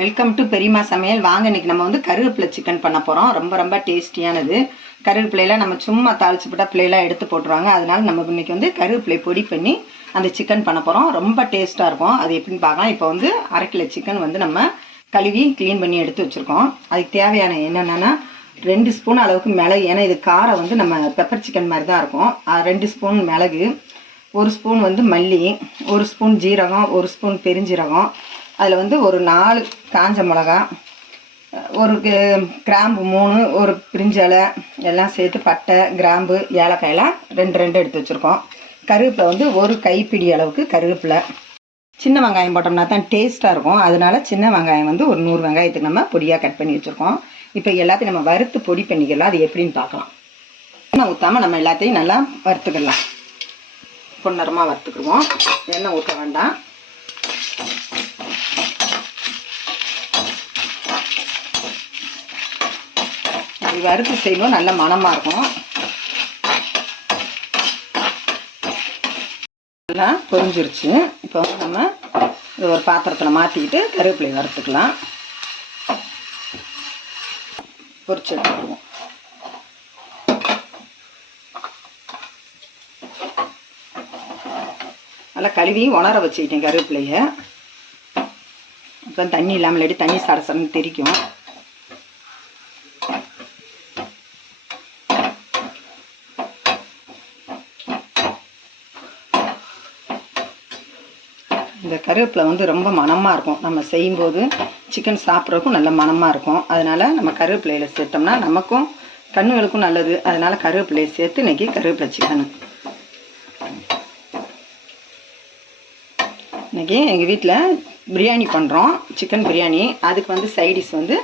Welcome to பெரியம்மா சமையல். வாங்க, இன்னைக்கு நம்ம வந்து கருவேப்பிலை சிக்கன் பண்ண போகிறோம். ரொம்ப ரொம்ப டேஸ்டியானது. கருவேப்பிலையெல்லாம் நம்ம சும்மா தாளிச்சு போட்டால் பிள்ளைலாம் எடுத்து போட்டுருவாங்க. அதனால நம்ம இன்னைக்கு வந்து கருவேப்பிலை பொடி பண்ணி அந்த சிக்கன் பண்ண போகிறோம். ரொம்ப டேஸ்ட்டாக இருக்கும். அது எப்படின்னு பார்க்கலாம். இப்போ வந்து 1/2 கிலோ சிக்கன் வந்து நம்ம கழுவி க்ளீன் பண்ணி எடுத்து வச்சுருக்கோம். அதுக்கு தேவையான என்னென்னா 2 ஸ்பூன் அளவுக்கு மிளகு. ஏன்னா இது காரம் வந்து நம்ம பெப்பர் சிக்கன் மாதிரி தான் இருக்கும். 2 ஸ்பூன் மிளகு, 1 ஸ்பூன் வந்து மல்லி, 1 ஸ்பூன் ஜீரகம், 1 ஸ்பூன் பெருஞ்சீரகம், அதில் வந்து ஒரு 4 காஞ்ச மிளகா, ஒரு கிராம்பு 3, ஒரு பிரிஞ்சலை எல்லாம் சேர்த்து பட்டை கிராம்பு ஏலக்காயெல்லாம் 2 எடுத்து வச்சுருக்கோம். கருவேப்பிலை வந்து ஒரு கைப்பிடி அளவுக்கு கருவேப்பிலை. சின்ன வெங்காயம் போட்டோம்னா தான் டேஸ்ட்டாக இருக்கும். அதனால சின்ன வெங்காயம் வந்து ஒரு 100 வெங்காயத்துக்கு நம்ம பொடியாக கட் பண்ணி வச்சுருக்கோம். இப்போ எல்லாத்தையும் நம்ம வறுத்து பொடி பண்ணிக்கலாம். அது எப்படின்னு பார்க்கலாம். எண்ணெய் ஊற்றாமல் நம்ம எல்லாத்தையும் நல்லா வறுத்துக்கலாம். பொன்னரமாக வறுத்துக்குருவோம். எண்ணெய் ஊற்ற வேண்டாம். இது வறுத்து செய்யணும், நல்ல மணமாக இருக்கும். எல்லாம் பொரிஞ்சிருச்சு. இப்போ வந்து நம்ம இது ஒரு பாத்திரத்தில் மாற்றிக்கிட்டு கருவேப்பிலை வறுத்துக்கலாம். பொரிச்சு எடுத்துக்குவோம். நல்லா கழுவி உணர வச்சுக்கிட்டேன் கருவேப்பிலையை. அப்புறம் தண்ணி இல்லாமல் இல்லாட்டி தண்ணி சடசடன்னு தெரிக்கும். இந்த கருவேப்பிலை வந்து ரொம்ப மணமாக இருக்கும். நம்ம செய்யும்போது சிக்கன் சாப்பிட்றதுக்கும் நல்ல மணமாக இருக்கும். அதனால் நம்ம கருவேப்பிலையில் சேர்த்தோம்னா நமக்கும் கண்ணுகளுக்கும் நல்லது. அதனால் கருவேப்பிலையை சேர்த்து இன்றைக்கி கருவேப்பிலை சிக்கன். இன்றைக்கி எங்கள் வீட்டில் பிரியாணி பண்ணுறோம், சிக்கன் பிரியாணி. அதுக்கு வந்து சைடிஷ் வந்து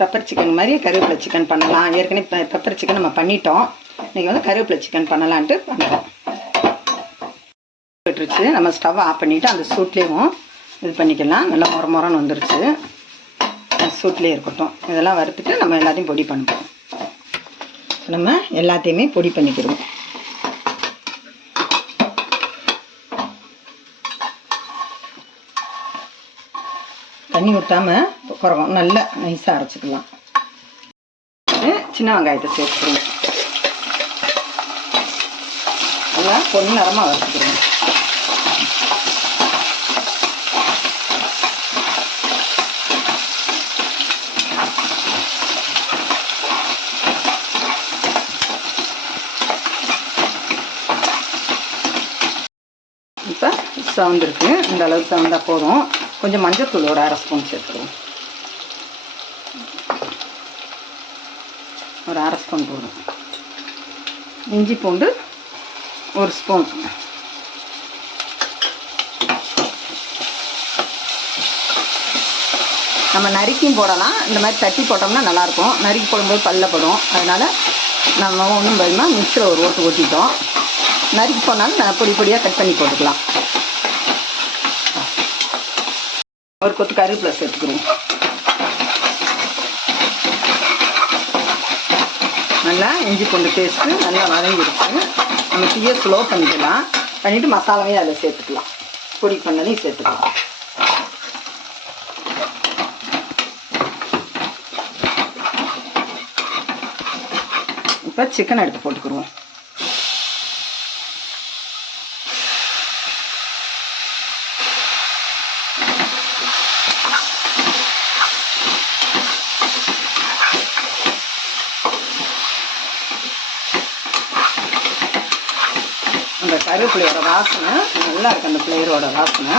பெப்பர் சிக்கன் மாதிரி கருவேப்பிலை சிக்கன் பண்ணலாம். ஏற்கனவே பெப்பர் சிக்கன் நம்ம பண்ணிட்டோம். இன்றைக்கி வந்து கருவேப்பிலை சிக்கன் பண்ணலான்ட்டு பண்ணுறோம். விட்டுருச்சு. நம்ம ஸ்டவ் ஆஃப் பண்ணிவிட்டு அந்த சூட்லேயும் இது பண்ணிக்கலாம். நல்லா மொரன்னு வந்துருச்சு. சூட்லேயே இருக்கட்டும். இதெல்லாம் வறுத்துட்டு நம்ம எல்லாத்தையும் பொடி பண்ணுவோம். நம்ம எல்லாத்தையுமே பொடி பண்ணிக்கிடுவோம். தண்ணி ஊற்றாமல் குறவும் நல்லா நைஸாக அரைச்சிக்கலாம். சின்ன வெங்காயத்தை சேர்த்துக்கிறோம். நல்லா பொன்னிறமாக வறுத்துக்கிறோம். இப்போ சவுண்டிருக்கு. இந்த அளவுக்கு சவுண்டாக போதும். கொஞ்சம் மஞ்சத்தூள் ஒரு 1/2 ஸ்பூன் சேர்த்துருவோம். ஒரு 1/2 ஸ்பூன் போதும். இஞ்சி பூண்டு 1 ஸ்பூன். நம்ம நறுக்கியும் போடலாம். இந்த மாதிரி தட்டி போட்டோம்னா நல்லாயிருக்கும். நறுக்கி போடும்போது பல்ல படும். அதனால் நம்ம ஒன்றும் பயமாக மிக்சியில் ஒரு ஓட்டு ஓட்டிட்டோம். நறுக்கி போனாலும் நான் பொடி பொடியாக கட் பண்ணி போட்டுக்கலாம். ஒரு கொத்து கருவேப்பிலை சேர்த்துக்கிறோம். நல்லா இஞ்சி பூண்டு பேஸ்ட்டு நல்லா வதங்கிடுச்சு. நம்ம தீயை ஸ்லோ பண்ணிக்கலாம். பண்ணிவிட்டு மசாலாவையும் அதில் சேர்த்துக்கலாம். பொடி பண்ணதையும் சேர்த்துக்கலாம். இப்போ சிக்கன் எடுத்து போட்டுக்கிடுவோம். அந்த கருவேப்பிலையோட வாசனை நல்லா இருக்குது. அந்த ஃப்ளேவரோட வாசனை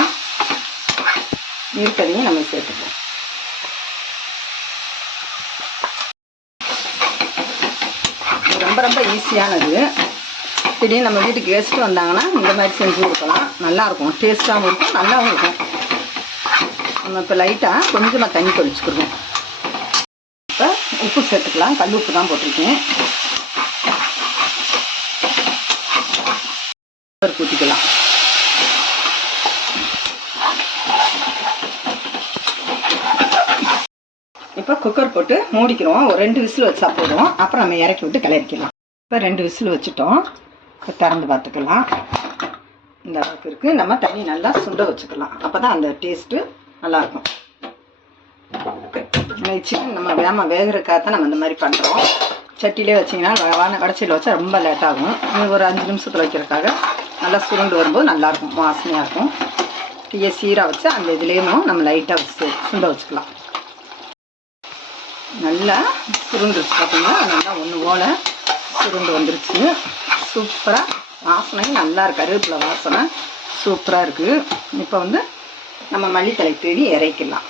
இருக்கிறதையும் நம்ம சேர்த்துப்போம். ரொம்ப ரொம்ப ஈஸியானது. திடீர்னு நம்ம வீட்டுக்கு கெஸ்ட்டு வந்தாங்கன்னா இந்த மாதிரி செஞ்சு கொடுக்கலாம். நல்லாயிருக்கும். டேஸ்ட்டாகவும் இருக்கும், நல்லாவும் இருக்கும். நம்ம இப்போ லைட்டாக கொஞ்சமாக தண்ணி தொளிச்சுக்கிடுவோம். இப்போ உப்பு சேர்த்துக்கலாம். கல் உப்பு தான் போட்டிருக்கேன். ஊற்றிக்கலாம். இப்போ குக்கர் போட்டு மூடிக்கிறோம். ஒரு 2 விசில் வச்சா போதும். அப்புறம் நம்ம இறக்கி விட்டு கிளறிக்கலாம். இப்போ 2 விசில் வச்சுட்டோம். இப்போ திறந்து பார்த்துக்கலாம். இந்த அளவுக்கு இருக்குது. நம்ம தண்ணி நல்லா சுண்ட வச்சுக்கலாம். அப்போ தான் அந்த டேஸ்ட்டு நல்லாயிருக்கும். சிக்கன் நம்ம வேகிறதுக்காக தான் நம்ம இந்த மாதிரி பண்ணுறோம். சட்டிலே வச்சிங்கன்னா வடச்சட்டியில் வச்சா ரொம்ப லேட்டாகும். இது ஒரு 5 நிமிஷத்தில் வைக்கிறதுக்காக நல்லா சுருண்டு வரும்போது நல்லாயிருக்கும், வாசனையாக இருக்கும். டீயை சீராக வச்சு அந்த இதுலேயும் நம்ம லைட்டாக வச்சு சுண்ட வச்சுக்கலாம். நல்லா சுருண்டுருச்சு பார்த்தீங்கன்னா, நல்லா ஒன்று போல் சுருண்டு வந்துருச்சு. சூப்பராக வாசனையும் நல்லா இருக்குது, கருவேப்பிலை வாசனை சூப்பராக இருக்குது. இப்போ வந்து நம்ம மல்லித்தலை தூவி இறக்கிடலாம்.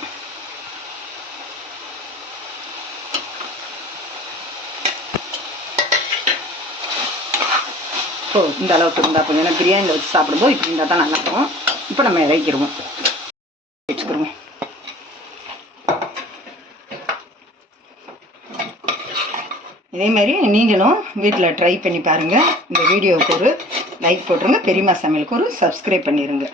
இப்போ இந்த அளவுக்கு இருந்தால் போதும். ஏன்னா பிரியாணியில் வச்சு சாப்பிடும்போது இப்படி இருந்தால் தான் நல்லாயிருக்கும். இப்போ நம்ம இறக்கிடுவோம், வச்சுக்கிடுவோம். இதேமாரி நீங்களும் வீட்டில் ட்ரை பண்ணி பாருங்கள். இந்த வீடியோவுக்கு ஒரு லைக் போட்டுருங்க. பெரியம்மா சமையலுக்கு ஒரு சப்ஸ்கிரைப் பண்ணிடுங்க.